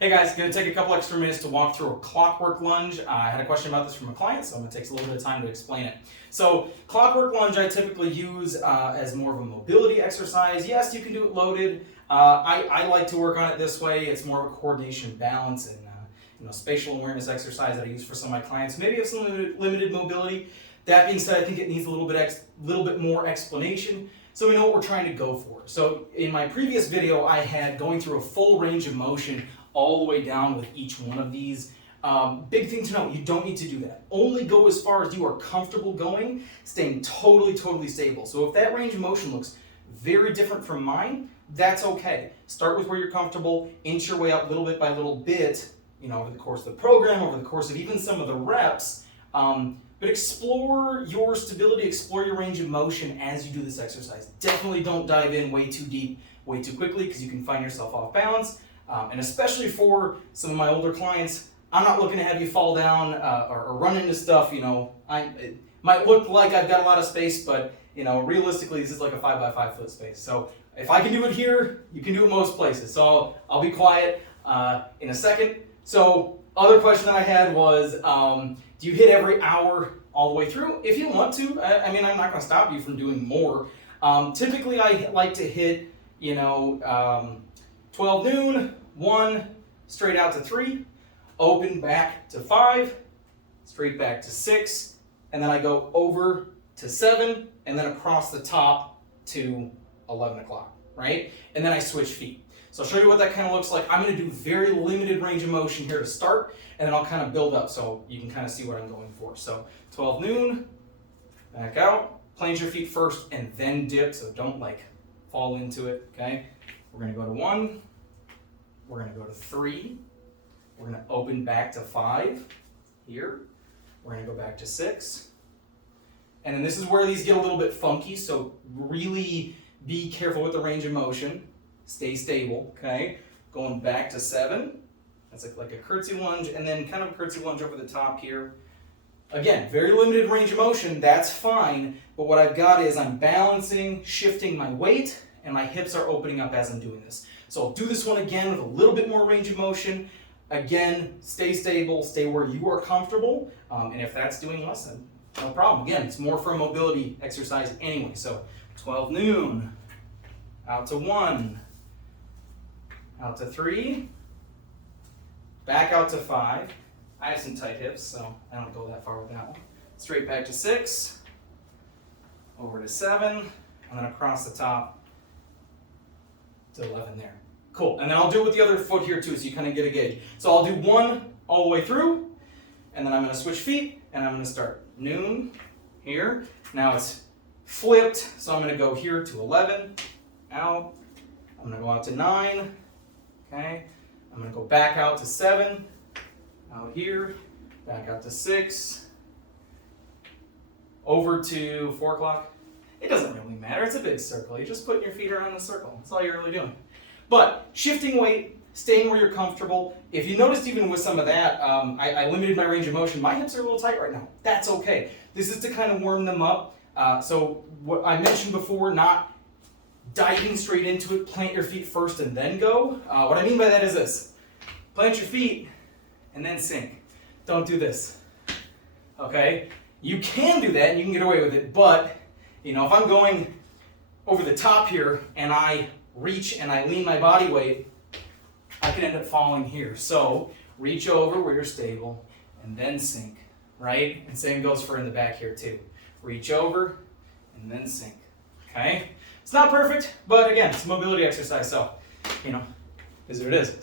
Hey guys, going to take a couple extra minutes to walk through a clockwork lunge. I had a question about this from a client, so I'm going to take a little bit of time to explain it. So clockwork lunge I typically use as more of a mobility exercise. Yes, you can do it loaded. I like to work on it this way. It's more of a coordination, balance, and spatial awareness exercise that I use for some of my clients. Maybe have some limited mobility. That being said, I think it needs a little bit more explanation, so we know what we're trying to go for. So in my previous video, I had going through a full range of motion all the way down with each one of these. Big thing to know, you don't need to do that. Only go as far as you are comfortable going, staying totally stable. So if that range of motion looks very different from mine, that's okay. Start with where you're comfortable, inch your way up little bit by little bit, over the course of the program, over the course of even some of the reps. But explore your stability, explore your range of motion as you do this exercise. Definitely don't dive in way too deep, way too quickly, because you can find yourself off balance. And especially for some of my older clients, I'm not looking to have you fall down or run into stuff. It might look like I've got a lot of space, but realistically, this is like a 5 by 5 foot space. So if I can do it here, you can do it most places. So I'll be quiet in a second. So other question that I had was, do you hit every hour all the way through? If you want to, I'm not going to stop you from doing more. Typically, I like to hit, 12 noon, 1, straight out to 3, open back to 5, straight back to 6, and then I go over to 7, and then across the top to 11 o'clock, right? And then I switch feet. So I'll show you what that kind of looks like. I'm going to do very limited range of motion here to start, and then I'll kind of build up so you can kind of see what I'm going for. So 12 noon, back out, plunge your feet first, and then dip, so don't fall into it, okay? We're going to go to 1, we're going to go to 3, we're going to open back to 5 here, we're going to go back to 6, and then this is where these get a little bit funky, so really be careful with the range of motion. Stay stable, okay? Going back to 7. That's like a curtsy lunge, and then kind of a curtsy lunge over the top here. Again, very limited range of motion, that's fine, but what I've got is I'm balancing, shifting my weight, and my hips are opening up as I'm doing this. So I'll do this one again with a little bit more range of motion. Again, stay stable, stay where you are comfortable, and if that's doing less, then no problem. Again, it's more for a mobility exercise anyway. So 12 noon, out to 1, out to 3, back out to 5. I have some tight hips, so I don't go that far with that one. Straight back to 6, over to 7, and then across the top to 11 there. Cool, and then I'll do it with the other foot here too, so you kind of get a gauge. So I'll do 1 all the way through, and then I'm going to switch feet, and I'm going to start noon here. Now it's flipped, so I'm going to go here to 11, out. I'm going to go out to 9, okay. I'm going to go back out to 7, out here, back out to 6, over to 4 o'clock. It doesn't really matter, it's a big circle. You're just putting your feet around the circle. That's all you're really doing. But shifting weight, staying where you're comfortable. If you noticed even with some of that, I limited my range of motion. My hips are a little tight right now. That's okay. This is to kind of warm them up. So what I mentioned before, not diving straight into it, plant your feet first and then go. What I mean by that is this. Plant your feet and then sink. Don't do this. Okay? You can do that and you can get away with it, but if I'm going over the top here and I reach and I lean my body weight, I can end up falling here. So reach over where you're stable and then sink, right? And same goes for in the back here too. Reach over and then sink, okay? It's not perfect, but again, it's a mobility exercise, so, is what it is.